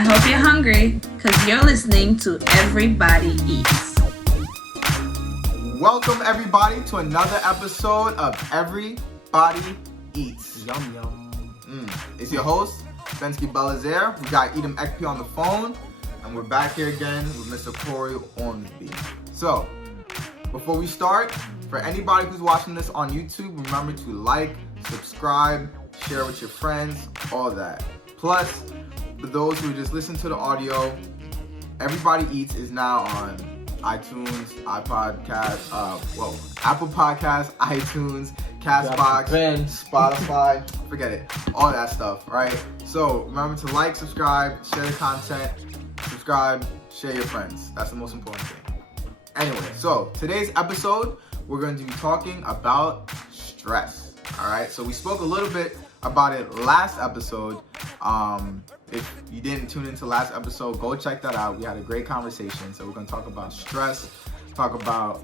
I hope you're hungry because you're listening to Everybody Eats. Welcome, everybody, to another episode of Everybody Eats. Yum, yum. It's your host, Bensky Belazaire. We got Edom Ekpe on the phone, and we're back here again with Mr. Corey Ormsby. So, before we start, for anybody who's watching this on YouTube, remember to like, subscribe, share with your friends, all that. Plus, for those who just listen to the audio, Everybody Eats is now on iTunes, Apple Podcasts, iTunes, Castbox, Spotify, forget it, all that stuff, right? So remember to like, subscribe, share the content, subscribe, share your friends. That's the most important thing. Anyway, so today's episode, we're going to be talking about stress, all right? So we spoke a little bit about it last episode. If you didn't tune into last episode, go check that out. We had a great conversation. So we're going to talk about stress, talk about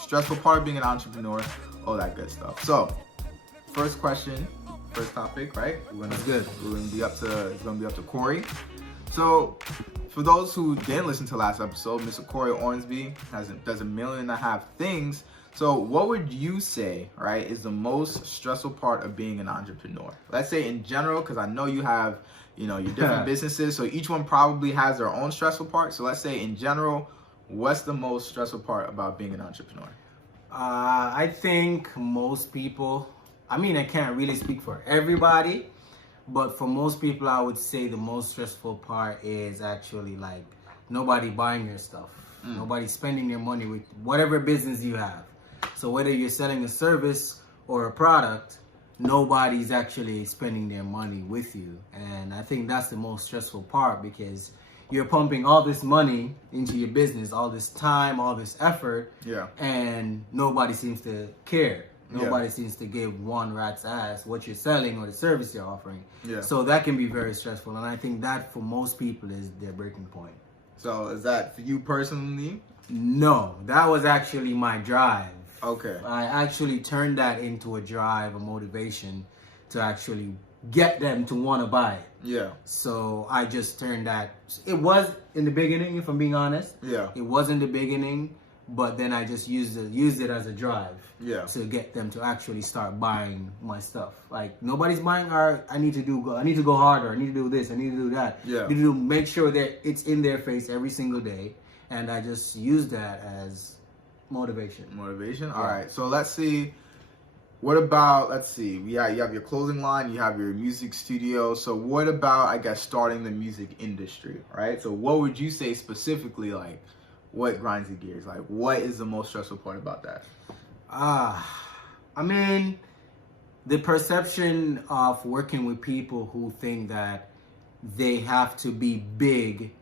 stressful part of being an entrepreneur, all that good stuff. So first question, first topic, right? It's going to be up to Corey. So for those who didn't listen to last episode, Mr. Corey Ormsby does 1.5 million things. So what would you say, right, is the most stressful part of being an entrepreneur? Let's say in general, because I know you have, your different businesses, so each one probably has their own stressful part. So let's say in general, what's the most stressful part about being an entrepreneur? I think most people, I can't really speak for everybody, but for most people, I would say the most stressful part is actually like nobody buying your stuff, nobody spending their money with whatever business you have. So whether you're selling a service or a product, nobody's actually spending their money with you. And I think that's the most stressful part because you're pumping all this money into your business, all this time, all this effort, and nobody seems to care. Nobody seems to give one rat's ass what you're selling or the service you're offering. So that can be very stressful. And I think that for most people is their breaking point. So is that for you personally? No, that was actually my drive. Okay. I actually turned that into a drive, a motivation to actually get them to want to buy it. Yeah. So I just turned that. It was in the beginning, if I'm being honest. Yeah. It was in the beginning, but then I just used it as a drive. Yeah. To get them to actually start buying my stuff. Like nobody's buying art. I need to go harder. I need to do this. I need to do that. Yeah. I need to make sure that it's in their face every single day, and I just use that as motivation. All right, so let's see, you have your clothing line, you have your music studio. So what about, I guess, starting the music industry, right? So what would you say specifically, like what grinds the gears? Like what is the most stressful part about that? The perception of working with people who think that they have to be big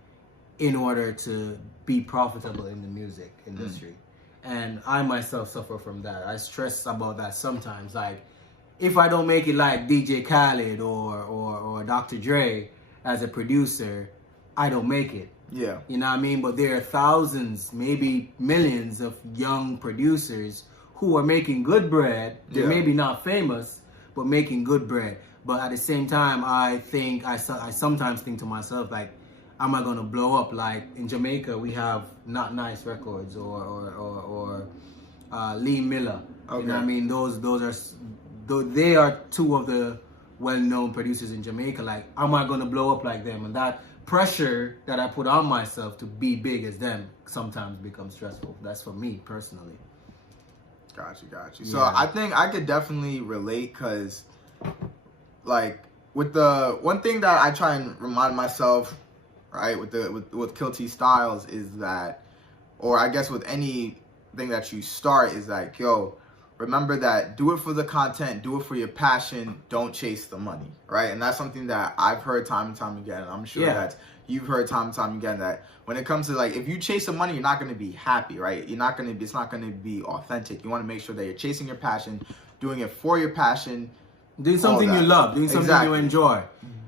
in order to be profitable in the music industry. And I myself suffer from that. I stress about that sometimes. Like, if I don't make it like DJ Khaled or Dr. Dre as a producer, I don't make it. Yeah. You know what I mean? But there are thousands, maybe millions of young producers who are making good bread. They're maybe not famous, but making good bread. But at the same time, I sometimes think to myself, like, am I gonna blow up? Like in Jamaica, we have Not Nice Records or Lee Miller. Okay. You know what I mean? They are two of the well-known producers in Jamaica. Like, am I gonna blow up like them? And that pressure that I put on myself to be big as them sometimes becomes stressful. That's for me personally. Got you. So I think I could definitely relate because, like, with the one thing that I try and remind myself, right, with Kill T Styles is that, or I guess with anything that you start, is like, remember that do it for the content, do it for your passion, don't chase the money, right? And that's something that I've heard time and time again, and I'm sure that you've heard time and time again, that when it comes to, like, if you chase the money, you're not going to be happy, right? It's not going to be authentic. You want to make sure that you're chasing your passion, doing it for your passion, doing something you love, doing something you enjoy.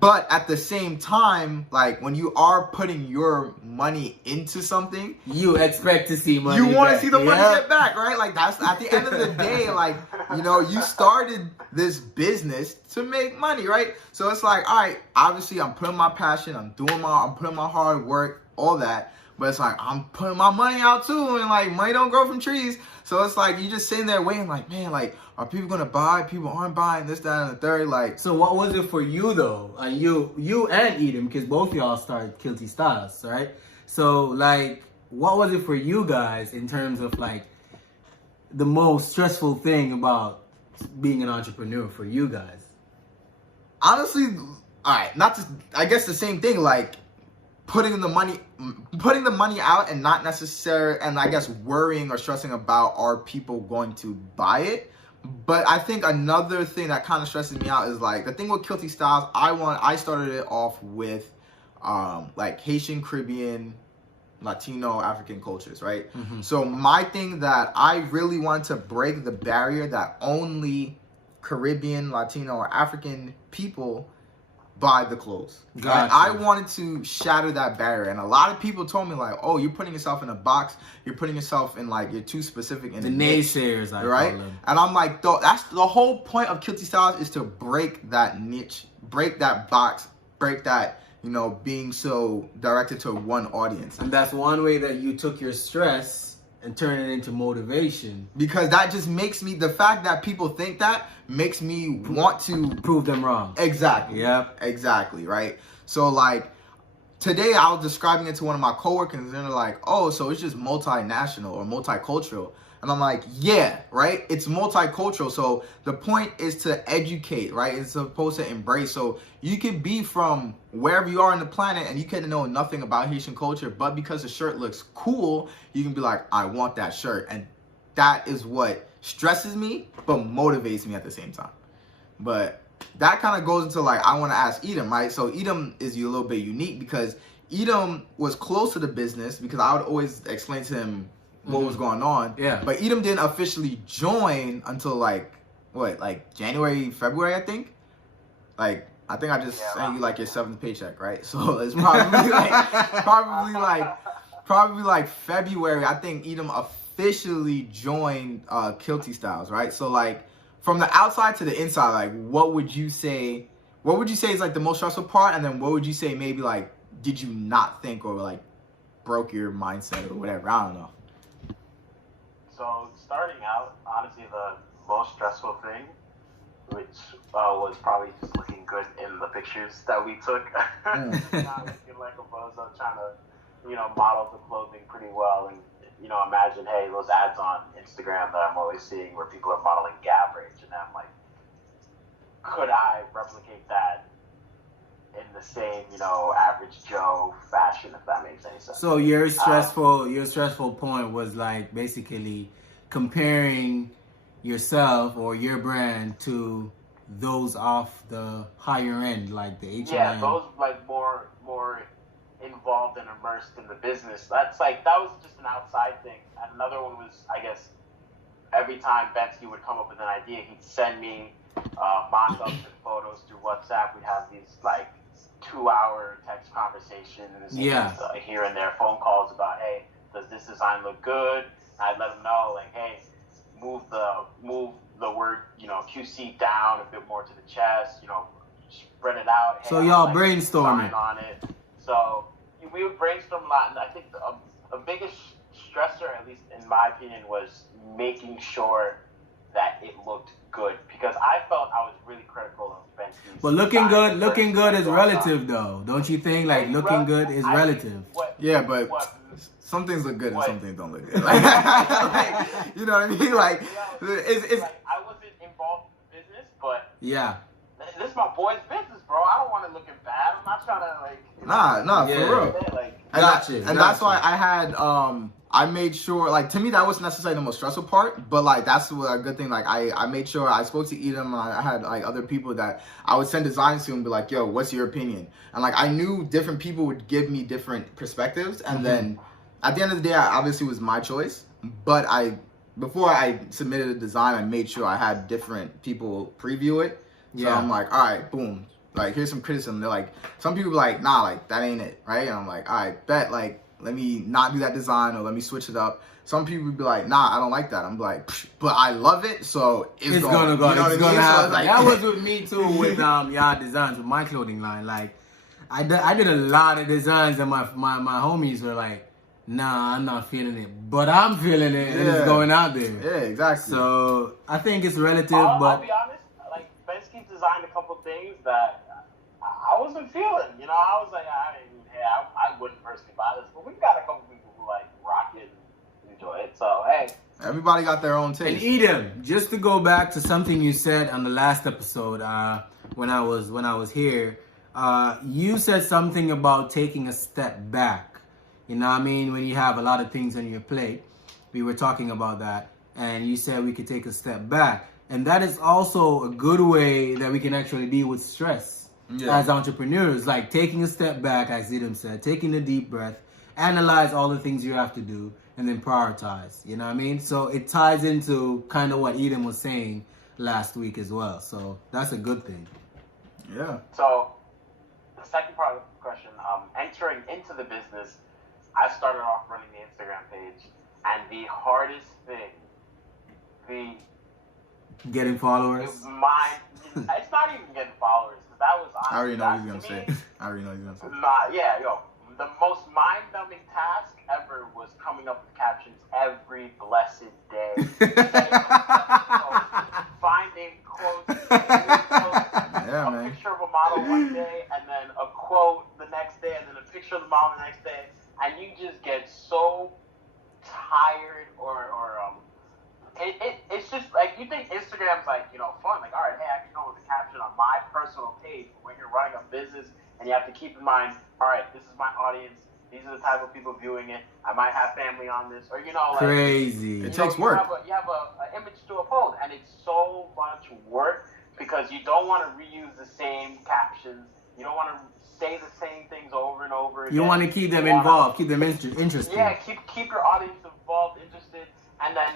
But at the same time, like when you are putting your money into something, you expect to see money. You want to back. see the money get back, right? Like that's at the end of the day, like, you know, you started this business to make money, right? So it's like, all right, obviously I'm putting my passion, I'm putting my hard work, all that. But it's like I'm putting my money out too, and like money don't grow from trees. So it's like you just sitting there waiting, like, man, like, are people gonna buy? People aren't buying, this, that, and the third. Like, so what was it for you though? You and Edom, because both y'all started Kilty Styles, right? So like, what was it for you guys in terms of like the most stressful thing about being an entrepreneur for you guys? honestly, all right, not just, I guess the same thing, like putting the money out and not necessarily, and I guess worrying or stressing about are people going to buy it. But I think another thing that kind of stresses me out is like the thing with Kilty Styles. I started it off with like Haitian, Caribbean, Latino, African cultures, right? Mm-hmm. So my thing that I really wanted to break the barrier that only Caribbean, Latino, or African people buy the clothes. Gotcha. And I wanted to shatter that barrier. And a lot of people told me like, oh, you're putting yourself in a box. You're putting yourself in like, you're too specific in The a niche, naysayers, I right? call them. And I'm like, that's the whole point of Kilty Styles is to break that niche, break that box, break that, you know, being so directed to one audience. And that's one way that you took your stress and turned it into motivation. Because that just makes me, the fact that people think that makes me want to Prove them wrong. Exactly. Yep. Exactly, right? So like today I was describing it to one of my coworkers and they're like, oh, so it's just multinational or multicultural. And I'm like, yeah, right? It's multicultural. So the point is to educate, right? It's supposed to embrace. So you can be from wherever you are on the planet and you can know nothing about Haitian culture, but because the shirt looks cool, you can be like, I want that shirt. And that is what stresses me, but motivates me at the same time. But that kind of goes into like, I want to ask Edom, right? So Edom is a little bit unique because Edom was close to the business because I would always explain to him what was going on. Yeah. But Edom didn't officially join until like, what, like January, February, I think? Like, I think I just sent you like your 7th paycheck, right? So it's probably probably like February. I think Edom officially joined Kilty Styles, right? So like from the outside to the inside, like what would you say is like the most stressful part? And then what would you say maybe like did you not think or like broke your mindset or whatever? I don't know. So starting out, honestly, the most stressful thing, which was probably just looking good in the pictures that we took, not looking like a bozo, trying to, you know, model the clothing pretty well, and you know, imagine, hey, those ads on Instagram that I'm always seeing where people are modeling Gabbage, and I'm like, could I replicate that in the same, you know, average Joe fashion, if that makes any sense? So your stressful point was like basically comparing yourself or your brand to those off the higher end, like the H&M. Yeah, those like more involved and immersed in the business. That was just an outside thing. And another one was, I guess, every time Bensky would come up with an idea, he'd send me mock-ups and photos through WhatsApp. We'd have these like 2-hour text conversations, yeah, and, here and there phone calls about, hey, does this design look good? I'd let him know, like, hey, move the word, you know, QC down a bit more to the chest, you know, spread it out. Hey, so y'all like brainstorming on it. So we would brainstorm a lot, and I think the biggest stressor, at least in my opinion, was making sure that it looked good, because I felt I was really critical of Bensky's. But looking good is relative, though, don't you think? Like looking good is relative. Yeah, but some things look good and some things don't look good. Like, you know what I mean? Like, it's like, I wasn't involved in business, but yeah, this is my boy's business, bro. I don't want it looking bad. I'm not trying to like. You Nah, yeah. for real. Like, And that's why I had I made sure, like, to me that wasn't necessarily the most stressful part, but like that's a good thing. Like I made sure I spoke to Edom, and I had like other people that I would send designs to and be like, yo, what's your opinion? And like I knew different people would give me different perspectives, and then at the end of the day, obviously it was my choice. But before I submitted a design, I made sure I had different people preview it. So I'm like, all right, boom. Like, here's some criticism. They're like, some people be like, nah, like, that ain't it, right? And I'm like, all right, bet, like, let me not do that design or let me switch it up. Some people would be like, nah, I don't like that. I'm like, psh, but I love it, so it's gonna go. You know it's what I gonna mean? happen. So like, that was with me too with Yard Designs, with my clothing line. Like, I did a lot of designs and my homies were like, nah, I'm not feeling it. But I'm feeling it and it's going out there. Yeah, exactly. So I think it's relative, I'll but be honest, like Bensky designed a couple things that I wasn't feeling. You know, I was like, I wouldn't personally buy this, but we've got a couple people who like rock it and enjoy it. So hey, everybody got their own and taste. Edom, just to go back to something you said on the last episode, when I was here, you said something about taking a step back. You know what I mean? When you have a lot of things on your plate, we were talking about that, and you said we could take a step back. And that is also a good way that we can actually deal with stress as entrepreneurs. Like taking a step back, as Edom said, taking a deep breath, analyze all the things you have to do, and then prioritize. You know what I mean? So it ties into kind of what Edom was saying last week as well. So that's a good thing. Yeah. So the second part of the question, entering into the business, I started off running the Instagram page, and the hardest thing, Getting followers. it's not even getting followers, because that was honestly, I already know what he's gonna say. The most mind-numbing task ever was coming up with captions every blessed day. Finding quotes, a picture of a model one day, and then a quote the next day, and then a picture of the model the next day, and you just get so tired, it's just like, you think Instagram's like, you know, fun, like, all right, hey, I can come with a caption on my personal page, but when you're running a business and you have to keep in mind, all right, this is my audience, these are the type of people viewing it, I might have family on this, or, you know, like, crazy. It takes work. You have an image to uphold, and it's so much work because you don't want to reuse the same captions, you don't want to say the same things over and over again. You want to keep them involved, keep them interested. Yeah, keep your audience involved, interested, and then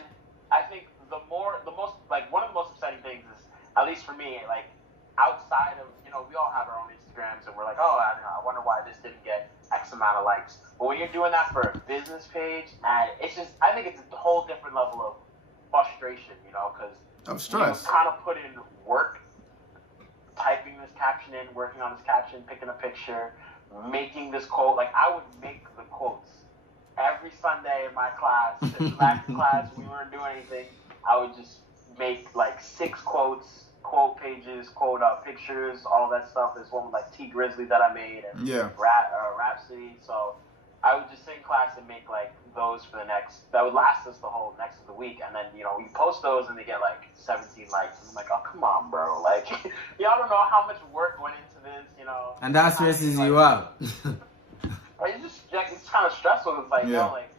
I think one of the most exciting things is, at least for me, like, outside of, you know, we all have our own Instagrams, and we're like, oh, I wonder why this didn't get X amount of likes. But when you're doing that for a business page, and it's just, I think it's a whole different level of frustration, you know, because of stress. You kind of put in work, typing this caption in, working on this caption, picking a picture, making this quote. Like, I would make the quotes every Sunday in my class, in back to class, we weren't doing anything. I would just make like 6 quotes, quote pages, quote pictures, all that stuff. There's one with like T Grizzly that I made, and Rhapsody. So I would just sit in class and make like those for that would last us the whole next of the week. And then, you know, we post those and they get like 17 likes. And I'm like, oh, come on, bro. Like, y'all don't know how much work went into this, you know. And that stresses you out. It's kind of stressful. It's like, you know, like,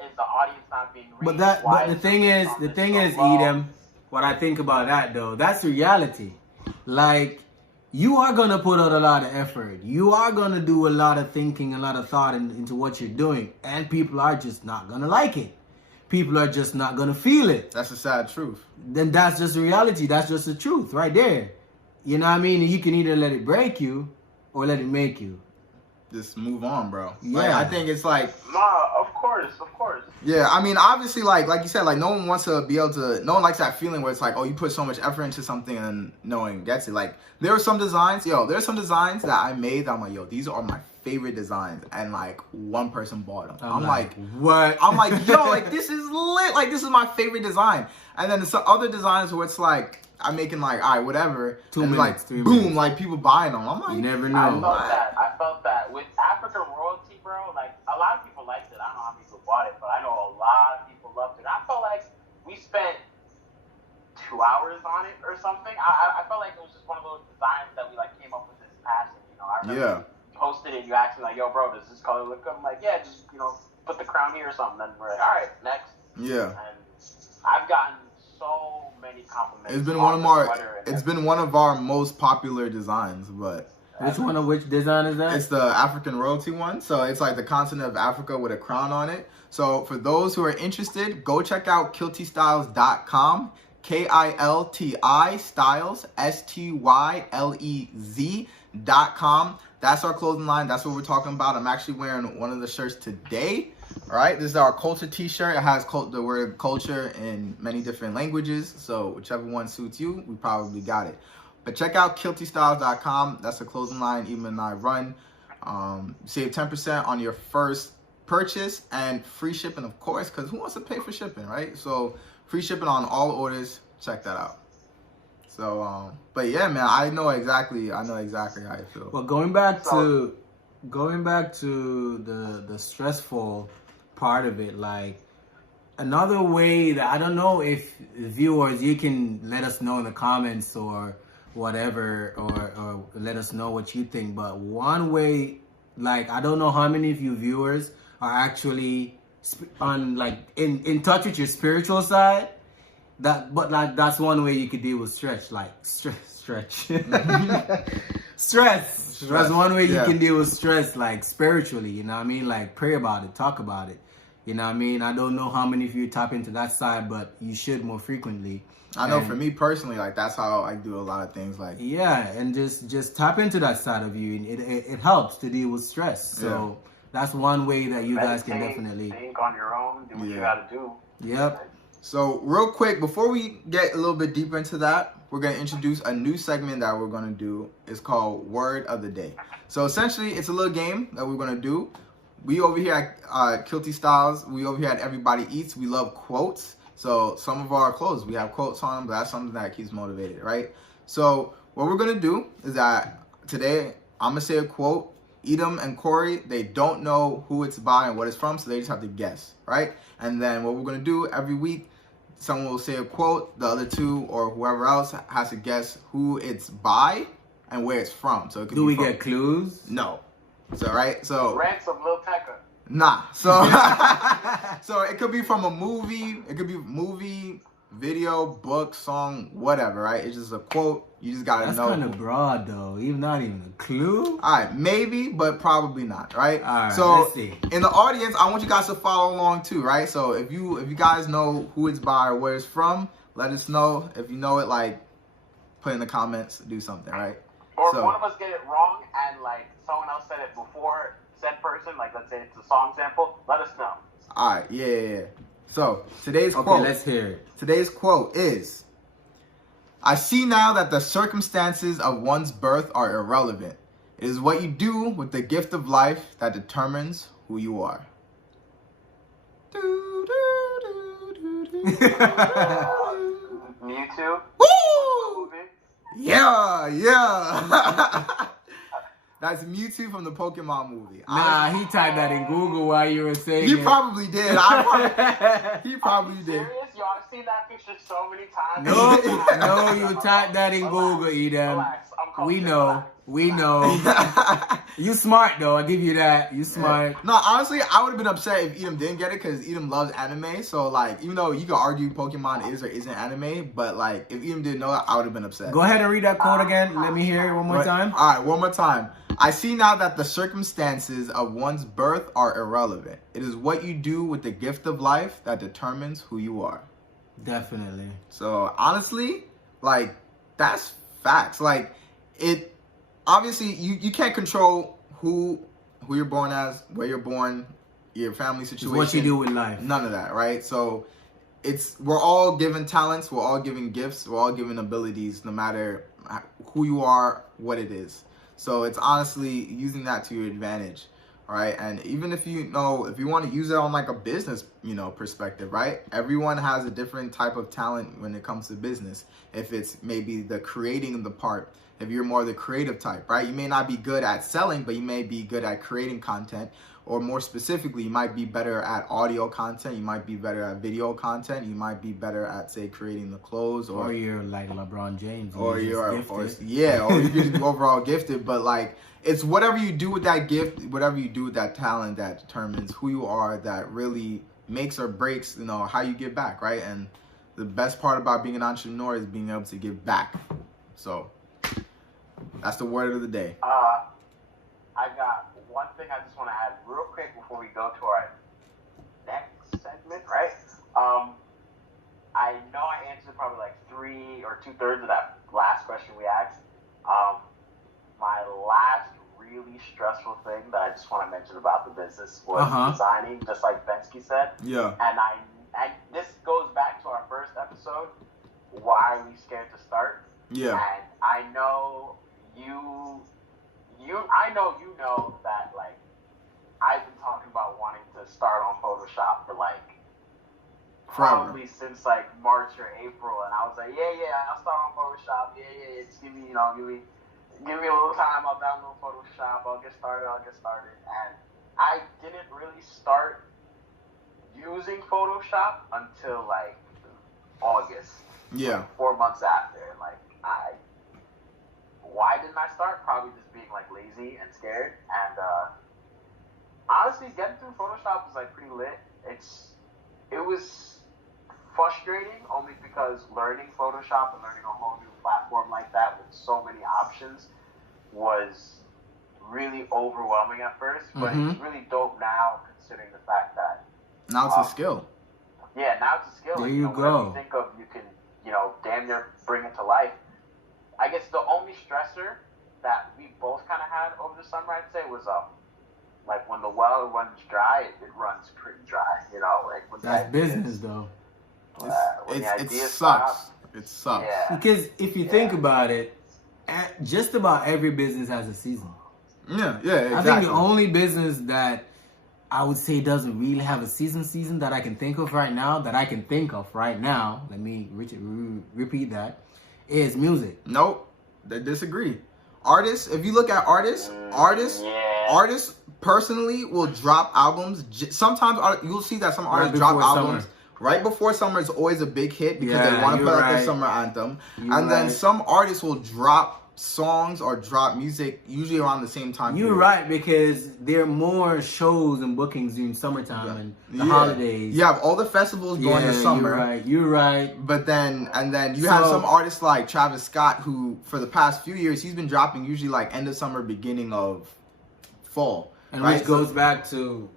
is the audience not being reached? But the thing is, Edom, what I think about that though, that's the reality. Like, you are gonna put out a lot of effort. You are gonna do a lot of thinking, a lot of thought into what you're doing, and people are just not gonna like it. People are just not gonna feel it. That's the sad truth. Then that's just the reality. That's just the truth right there. You know what I mean? You can either let it break you or let it make you. Just move on, bro. Yeah. Like, I think it's like, of course. Yeah, I mean, obviously, like you said, like, no one wants to be able to, no one likes that feeling where it's like, oh, you put so much effort into something and no one gets it. Like, there are some designs that I made that I'm like, yo, these are my favorite designs, and like one person bought them. I'm like, what? I'm like, yo, like, this is lit. Like, this is my favorite design. And then there's some other designs where it's like, I'm making like, all right, whatever. 2 and minutes, like, 3 boom, minutes. like people buying them. I'm like, You never I know. felt that. With African Royalty, bro, like, a lot of people liked it. I don't know how many people bought it, but I know a lot of people loved it. I felt like we spent 2 hours on it or something. I felt like it was just one of those designs that we like came up with this passion, you know. I remember you posted it, you asked me like, yo, bro, does this color look good? I'm like, yeah, just, you know, put the crown here or something. Then we're like, all right, next. Yeah. And I've gotten so many compliments. It's been one of our most popular designs, but Which design is that? it's the African royalty one. So it's like the continent of Africa with a crown on it. So for those who are interested, go check out kiltystyles.com. KILTI Styles, STYLEZ.com. That's our clothing line. That's what we're talking about. I'm actually wearing one of the shirts today. All right, this is our culture t-shirt. It has the word culture in many different languages. So whichever one suits you, we probably got it. But check out KiltyStyles.com. That's a clothing line Eben and I run. Save 10% on your first purchase and free shipping, of course, because who wants to pay for shipping, right? So free shipping on all orders. Check that out. So, but yeah, man, I know exactly how I feel. Well, going back to the stressful part of it, like another way that I don't know if viewers, you can let us know in the comments or whatever, or let us know what you think. But one way, like, I don't know how many of you viewers are actually on, like, in touch with your spiritual side. But like, that's one way you could deal with stress. Stress. That's one way you can deal with stress, like, spiritually, you know what I mean? Like, pray about it, talk about it. You know what I mean? I don't know how many of you tap into that side, but you should more frequently. I know for me personally, like, that's how I do a lot of things. Like, yeah, and just tap into that side of you. It helps to deal with stress. So that's one way that you guys can definitely think on your own, do what you gotta do. Yep. So real quick, before we get a little bit deeper into that, we're going to introduce a new segment that we're going to do. It's called Word of the Day. So essentially, it's a little game that we're going to do. We over here at Kilty Styles, we over here at Everybody Eats, we love quotes. So some of our clothes, we have quotes on them, but that's something that keeps motivated, right? So what we're going to do is that today, I'm going to say a quote. Edom and Corey, they don't know who it's by and what it's from, so they just have to guess, right? And then what we're going to do every week, someone will say a quote, the other two or whoever else has to guess who it's by and where it's from. So it could do we get clues? No. So, right? So Ransom, Lil Tecca. Nah. So so it could be from a movie, it could be movie, video, book, song, whatever, right? It's just a quote. You just gotta know. That's kind of broad, though. Even not even a clue. All right, maybe, but probably not, right? All right. So Let's see. in the audience, I want you guys to follow along too, right? So if you guys know who it's by or where it's from, let us know. If you know it, like, put in the comments, do something, right? Or So- if one of us get it wrong and, like, someone else said it before said person, like, let's say it's a song sample, let us know. All right, yeah. So today's Okay, quote. let's hear it. Today's quote is, I see now that the circumstances of one's birth are irrelevant. It is what you do with the gift of life that determines who you are. Mewtwo. Woo! Yeah. That's Mewtwo from the Pokemon movie. Nah, he typed that in Google while you were saying He it. probably did. He probably did. Serious? Yo, I've seen that picture so many times. No, you typed that in Google, Edom. Relax. I'm cultured. We know. Relax. We know. You smart, though. I give you that. You smart. No, honestly, I would have been upset if Edom didn't get it because Edom loves anime. So, like, even though you could argue Pokemon is or isn't anime, but, like, if Edom didn't know it, I would have been upset. Go ahead and read that quote again. Let me hear it one more time. All right, one more time. I see now that the circumstances of one's birth are irrelevant. It is what you do with the gift of life that determines who you are. Definitely. So, honestly, like, that's facts. Like, it... Obviously, you can't control who you're born as, where you're born, your family situation. It's what you do with life. None of that, right? So we're all given talents, we're all given gifts, we're all given abilities, no matter who you are, what it is. So it's honestly using that to your advantage, right? And even if you want to use it on like a business, perspective, right? Everyone has a different type of talent when it comes to business. If it's maybe the creating the part, if you're more the creative type, right? You may not be good at selling, but you may be good at creating content. Or more specifically, you might be better at audio content. You might be better at video content. You might be better at, say, creating the clothes. Or you're like LeBron James. Or you're gifted. overall gifted. But, like, it's whatever you do with that gift, whatever you do with that talent that determines who you are, that really makes or breaks, how you give back, right? And the best part about being an entrepreneur is being able to give back. So that's the word of the day. I got one thing I just want to add real quick before we go to our next segment, right? I know I answered probably like 3 or 2/3 of that last question we asked. My last really stressful thing that I just want to mention about the business was designing, just like Bensky said. Yeah. And this goes back to our first episode. Why are we scared to start? Yeah. And I know you know that, like, I've been talking about wanting to start on Photoshop for like probably since like March or April, and I was like, yeah, I'll start on Photoshop. Yeah. Just give me a little time. I'll download Photoshop. I'll get started. And I didn't really start using Photoshop until like August. Yeah. 4 months after. Like, why didn't I start? Probably just being like lazy and scared. And honestly, getting through Photoshop was like pretty lit. It was frustrating only because learning Photoshop and learning a whole new platform like that with so many options was really overwhelming at first. But it's really dope now, considering the fact that now it's a skill. Yeah, now it's a skill. There and, you whatever go. you think of, you can, damn near bring it to life. I guess the only stressor that we both kind of had over the summer, I'd say, was like when the well runs dry, it runs pretty dry. Like when That's business, though. It sucks. It sucks. Yeah. Because if you think about it, just about every business has a season. Yeah, exactly. I think the only business that I would say doesn't really have a season that I can think of right now, let me repeat that, is music. Nope, they disagree. Artists, if you look at artists personally will drop albums. Sometimes you'll see that some artists drop albums right before summer. Is always a big hit because they want to put out their summer anthem. Then some artists will drop songs or drop music usually around the same time. You're right, because there are more shows and bookings during summertime and the holidays. You have all the festivals going in summer. You're right. But then you have some artists like Travis Scott, who for the past few years he's been dropping usually like end of summer, beginning of fall. And which goes back to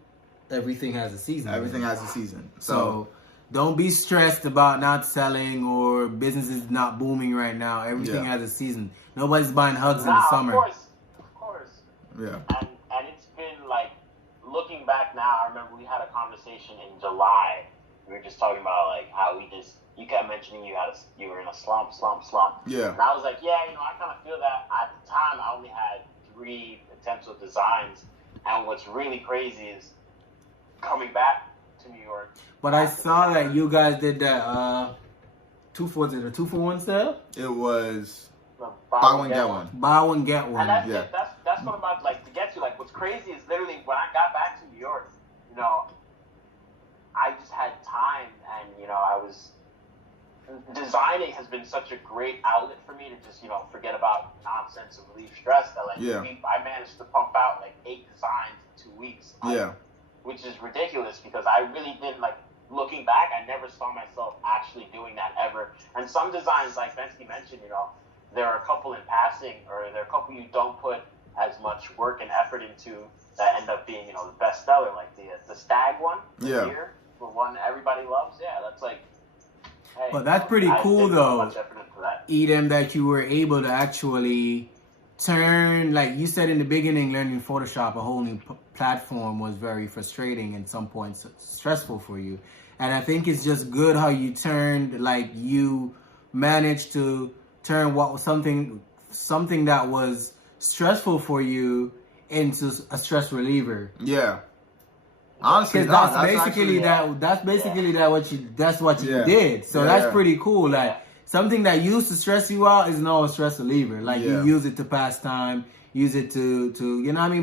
everything has a season. Everything has a season. So don't be stressed about not selling or businesses not booming right now. Everything has a season. Nobody's buying hugs in the summer. Of course. Yeah. And it's been like, looking back now, I remember we had a conversation in July. We were just talking about like how you kept mentioning you were in a slump. Yeah. And I was like, I kind of feel that. At the time, I only had 3 potential designs. And what's really crazy is coming back to New York. But I saw that you guys did that 2-for-1 sale? It was Buy one, get one. Buy one, get one. And that's what I'm about like to get to. Like, what's crazy is literally when I got back to New York, I just had time, and I was designing has been such a great outlet for me to just forget about nonsense and relieve stress. That I managed to pump out like 8 designs in 2 weeks. Which is ridiculous because I really didn't like. Looking back, I never saw myself actually doing that ever. And some designs, like Bensky mentioned, there are a couple in passing, or there are a couple you don't put as much work and effort into that end up being, the best seller, like the stag one, the one everybody loves. Yeah, that's like. Hey, but that's pretty cool, though. Edem, that you were able to actually turn, like you said in the beginning, learning Photoshop, a whole new platform was very frustrating and some points stressful for you. And I think it's just good how you you managed to turn what was something that was stressful for you into a stress reliever. Yeah. Honestly, that's what you did. So that's pretty cool. Like something that used to stress you out is now a stress reliever. Like you use it to pass time, use it to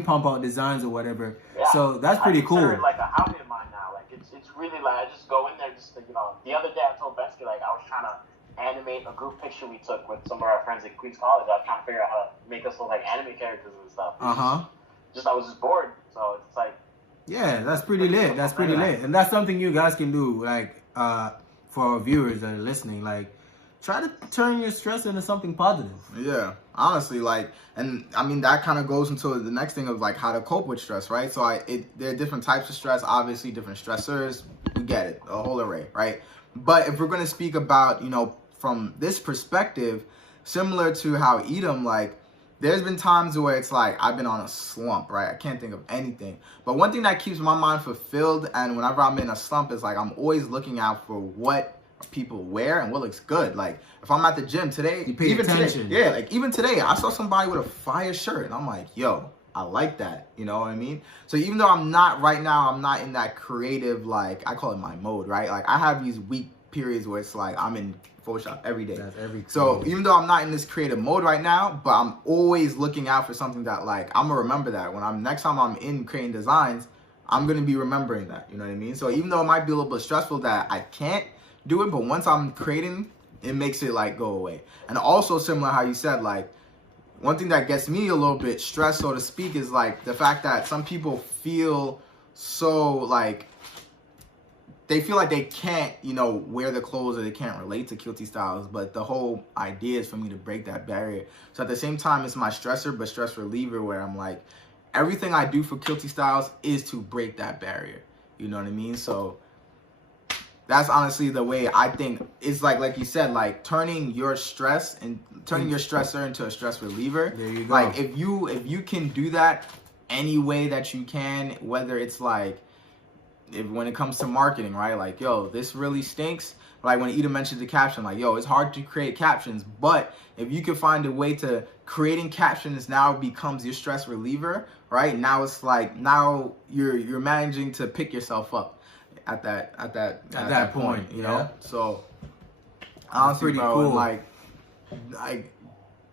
pump out designs or whatever. Yeah. So that's pretty cool. It like a hobby of mine now. Like it's really like I just go in there just to, the other day I told Bensky like I was trying to animate a group picture we took with some of our friends at Queens College. I was trying to figure out how to make us look like anime characters and stuff. I was just bored. So it's like. Yeah, that's pretty lit. That's pretty lit. And that's something you guys can do, like, for our viewers that are listening. Like, try to turn your stress into something positive. Yeah, honestly, that kind of goes into the next thing of, like, how to cope with stress, right? So, there are different types of stress, obviously, different stressors. We get it, a whole array, right? But if we're going to speak about, from this perspective, similar to how Edom, like, there's been times where it's like I've been on a slump, right? I can't think of anything. But one thing that keeps my mind fulfilled, and whenever I'm in a slump, is like I'm always looking out for what people wear and what looks good. Like if I'm at the gym today, You pay even attention. today, yeah, like even today, I saw somebody with a fire shirt, and I'm like, yo, I like that. You know what I mean? So even though I'm not right now, I'm not in that creative, like I call it my mode, right? Like I have these week periods where it's like I'm in Photoshop every day. That's every So even though I'm not in this creative mode right now, but I'm always looking out for something that like I'm gonna remember that when I'm next time I'm in creating designs, I'm gonna be remembering that. You know what I mean? So even though it might be a little bit stressful that I can't do it, but once I'm creating, it makes it like go away. And also similar how you said, like one thing that gets me a little bit stressed, so to speak, is like the fact that some people feel so like they feel like they can't, you know, wear the clothes or they can't relate to kilty styles. But the whole idea is for me to break that barrier. So at the same time, it's my stressor, but stress reliever, where I'm like, everything I do for kilty styles is to break that barrier. You know what I mean? So that's honestly the way I think. It's like you said, like turning your stress and turning your stressor into a stress reliever. There you go. Like if you can do that any way that you can, whether it's like, when it comes to marketing, right? Like, yo, this really stinks. Like when Ida mentioned the caption, like, yo, it's hard to create captions, but if you can find a way to creating captions now becomes your stress reliever, right? Now it's like, now you're managing to pick yourself up at that point, you know? yeah. So honestly, pretty bro, cool. like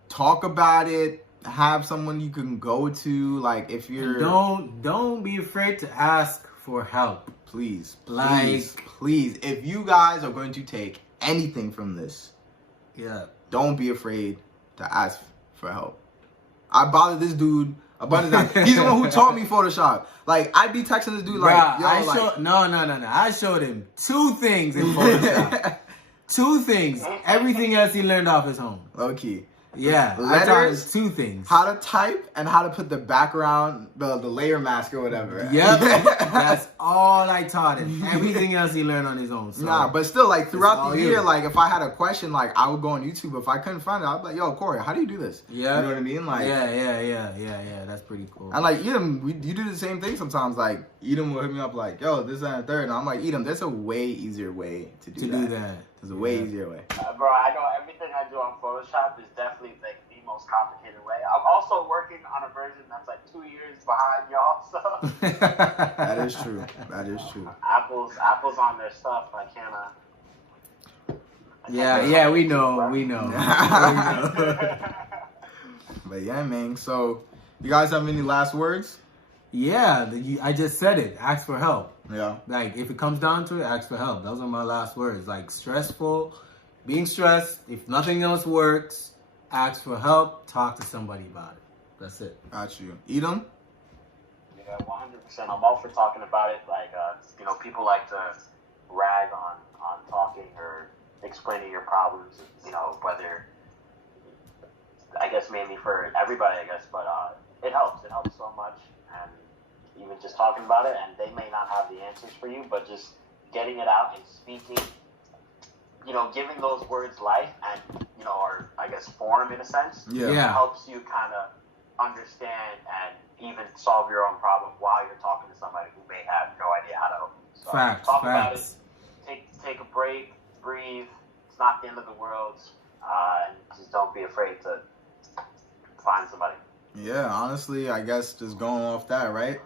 talk about it, have someone you can go to, like if you're Don't be afraid to ask for help. Please, Like- please. If you guys are going to take anything from this, Yeah. don't be afraid to ask for help. I bothered this dude a bunch of times. He's the one who taught me Photoshop. Like, I'd be texting this dude like, Bruh, yo, like... no. I showed him 2 things in Photoshop. 2 things. Everything else he learned off his home. Low-key. Yeah. I taught Letters, him 2 things. how to type and how to put the background, the layer mask or whatever. Yep. That's all I taught him. Everything else he learned on his own. So. Nah, but still, like, throughout all the you. year, like, if I had a question, like, I would go on YouTube. If I couldn't find it, I'd be like, yo, Corey, how do you do this? Yeah. You know what I mean? Like, Yeah. That's pretty cool. and like Edom, you do the same thing sometimes. Like Edom will hit me up like, "Yo, this and the third," and I'm like, "Edom, there's a way easier way to do that. There's a way easier way." Bro, I know everything I do on Photoshop is definitely like the most complicated way. I'm also working on a version that's like 2 years behind y'all, so That is true. That is true. Apple's on their stuff. I can't. Yeah, we know. But yeah, man. So, you guys have any last words? Yeah, I just said it. Ask for help. Yeah. Like, if it comes down to it, ask for help. Those are my last words. Like, being stressed, if nothing else works, ask for help, talk to somebody about it. That's it. Got you. Edom? Yeah, 100%. I'm all for talking about it. Like, people like to rag on talking or explaining your problems, whether, I guess mainly for everybody, but it helps. It helps so much. And even just talking about it, and they may not have the answers for you, but just getting it out and speaking, giving those words life and, or I guess form in a sense, Yeah. helps you kind of understand and even solve your own problem while you're talking to somebody who may have no idea how to help you. So talk about it, take a break, breathe. It's not the end of the world, and just don't be afraid to find somebody. Yeah, honestly, I guess just going off that, right?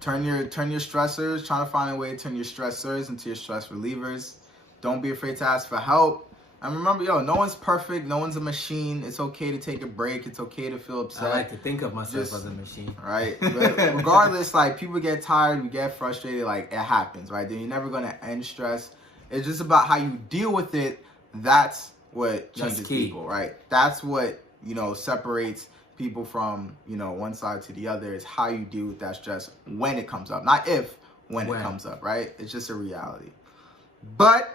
Turn your stressors, trying to find a way to turn your stressors into your stress relievers. Don't be afraid to ask for help. And remember, no one's perfect. No one's a machine. It's okay to take a break. It's okay to feel upset. I like to think of myself as a machine. Right? But regardless, like, people get tired, we get frustrated, like, it happens, right? Then you're never going to end stress. It's just about how you deal with it. That's what changes people, right? That's what, separates people from, one side to the other, is how you deal with that stress when it comes up. Not if, when it comes up, right? It's just a reality. But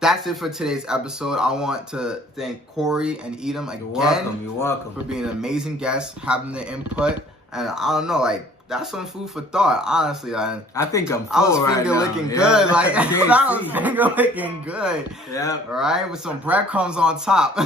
that's it for today's episode. I want to thank Corey and Edom again. You're welcome. For being an amazing guest, having the input. And I don't know, like, that's some food for thought. Honestly, I think I'm full I was right finger now. licking Yeah. good. Like KFC. I was finger licking good. Yeah. All right, with some breadcrumbs on top.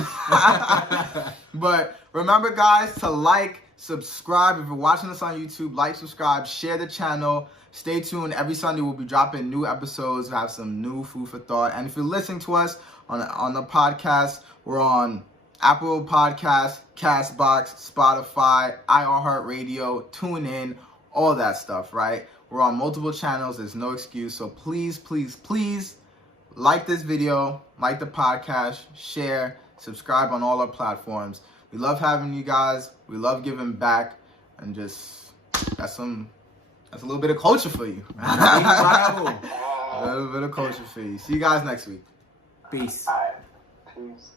But remember, guys, to like, subscribe. If you're watching this on YouTube, like, subscribe, share the channel. Stay tuned. Every Sunday we'll be dropping new episodes. We'll have some new food for thought. And if you're listening to us on the podcast, we're on Apple Podcasts, Castbox, Spotify, iHeartRadio, TuneIn, all that stuff, right? We're on multiple channels. There's no excuse. So please, please, please like this video, like the podcast, share, subscribe on all our platforms. We love having you guys. We love giving back. And just, that's a little bit of culture for you. A little bit of culture for you. See you guys next week. Peace. All right. Peace.